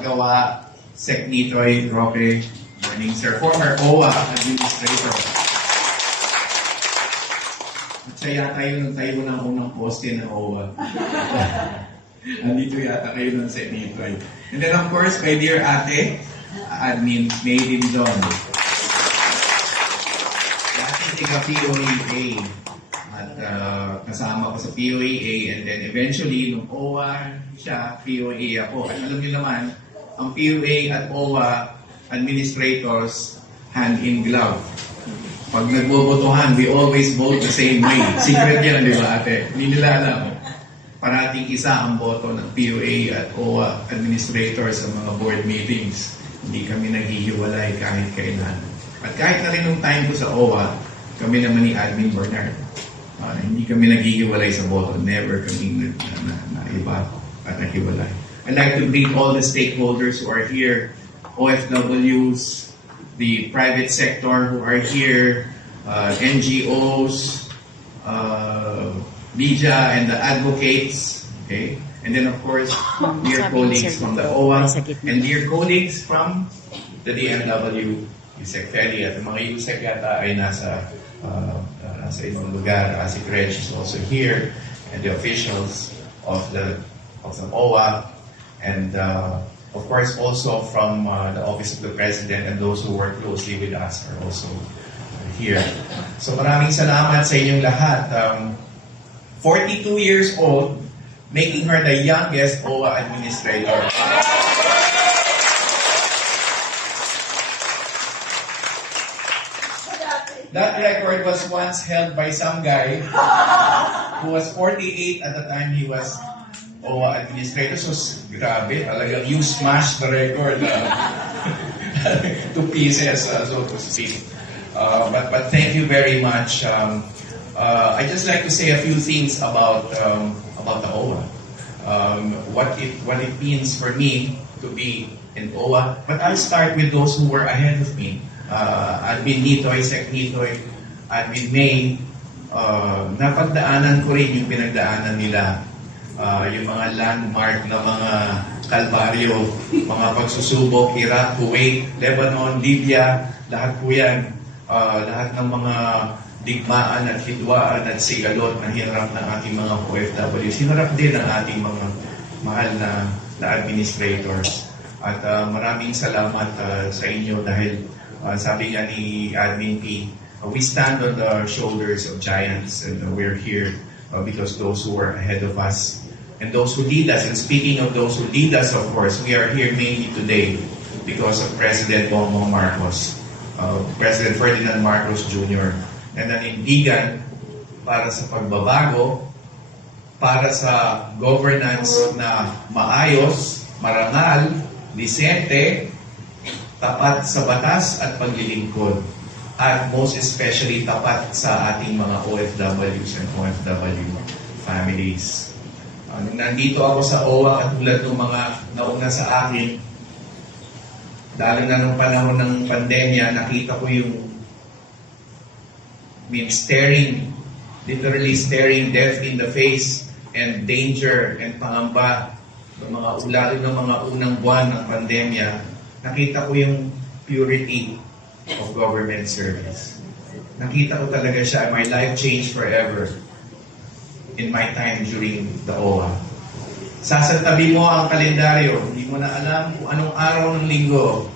Magawa, Sec Nitoy Roque, morning sir, former OWA administrator. At siya yata yung tayo ng unang poste ng OWA. Andito yata kayo ng Sec Nitoy. And then of course, my dear ate, admin May Lindon. Dati tiga POEA. At uh, kasama ko sa POEA and then eventually nung OWA siya, POEA ako. At alam niyo naman, ang POA at OWA administrators hand in glove. Pag nagbobotohan, we always vote the same way. Secret yan, di ba ate? Hindi nila alam. Parating isa ang boto ng POA at OWA administrators sa mga board meetings. Hindi kami naghihiwalay kahit kailan. At kahit na rin nung time ko sa OWA, kami naman ni Admin Bernard. Ah, hindi kami naghihiwalay sa boto. Never kami nag, na, na, na iba at nahiwalay. I'd like to greet all the stakeholders who are here, OFWs, the private sector who are here, uh, NGOs, uh, media and the advocates, okay? And then of course, dear colleagues from the OWA and dear colleagues from the DMW, Feli at mga USEC yata ay nasa uh, uh, nasa ibang lugar. Uh, si is also here and the officials of the of the OWA and uh, of course also from uh, the Office of the President and those who work closely with us are also here. So maraming salamat sa inyong lahat. Um, 42 years old, making her the youngest OWA administrator. That record was once held by some guy who was 48 at the time he was OWA administrator. So, grabe, talagang you smashed the record uh, to pieces, uh, so to speak. Uh, but, but thank you very much. Um, uh, I just like to say a few things about um, about the OWA. Um, what it what it means for me to be in OWA. But I'll start with those who were ahead of me. Uh, Admin Nitoy, Sec Nitoy, Admin May. Uh, napagdaanan ko rin yung pinagdaanan nila. Uh, yung mga landmark na mga kalbaryo, mga pagsusubok, Iraq, Kuwait, Lebanon, Libya, lahat po yan. Uh, lahat ng mga digmaan at hidwaan at sigalot na hinarap ng ating mga OFW. Hinarap din ng ating mga mahal na, na administrators. At uh, maraming salamat uh, sa inyo dahil uh, sabi nga ni Admin P, uh, we stand on the shoulders of giants and uh, we're here uh, because those who are ahead of us and those who lead us. And speaking of those who lead us, of course, we are here mainly today because of President Bongbong Marcos, uh, President Ferdinand Marcos Jr. na nanindigan para sa pagbabago, para sa governance na maayos, marangal, disente, tapat sa batas at paglilingkod. At most especially tapat sa ating mga OFWs and OFW families. Uh, nandito ako sa OWA at tulad ng mga nauna sa akin, dahil na nung panahon ng pandemya, nakita ko yung I mean, staring, literally staring death in the face and danger and pangamba ng mga lalo ng mga unang buwan ng pandemya, nakita ko yung purity of government service. Nakita ko talaga siya, my life changed forever in my time during the OWA. Sasantabi mo ang kalendaryo, hindi mo na alam kung anong araw ng linggo.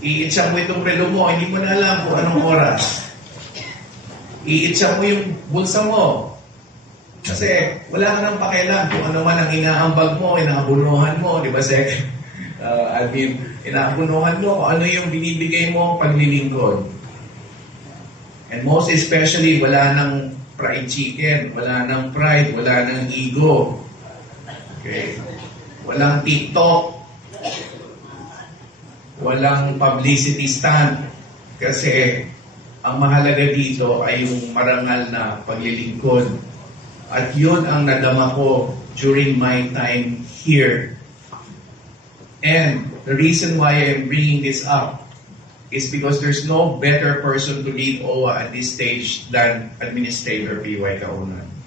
Iitsa mo itong relo mo, hindi mo na alam kung anong oras. Iitsa mo yung bulsa mo. Kasi wala ka nang pakialam kung ano man ang inaambag mo, inaabunuhan mo, di ba, Sek? Uh, I mean, inaabunuhan mo kung ano yung binibigay mo paglilingkod. And most especially, wala nang fried chicken, wala nang pride, wala nang ego. Okay? Walang TikTok, walang publicity stunt. Kasi ang mahalaga dito ay yung marangal na paglilingkod. At yun ang nadama ko during my time here. And the reason why I'm bringing this up is because there's no better person to lead OWA at this stage than Administrator P.Y. Kaunan.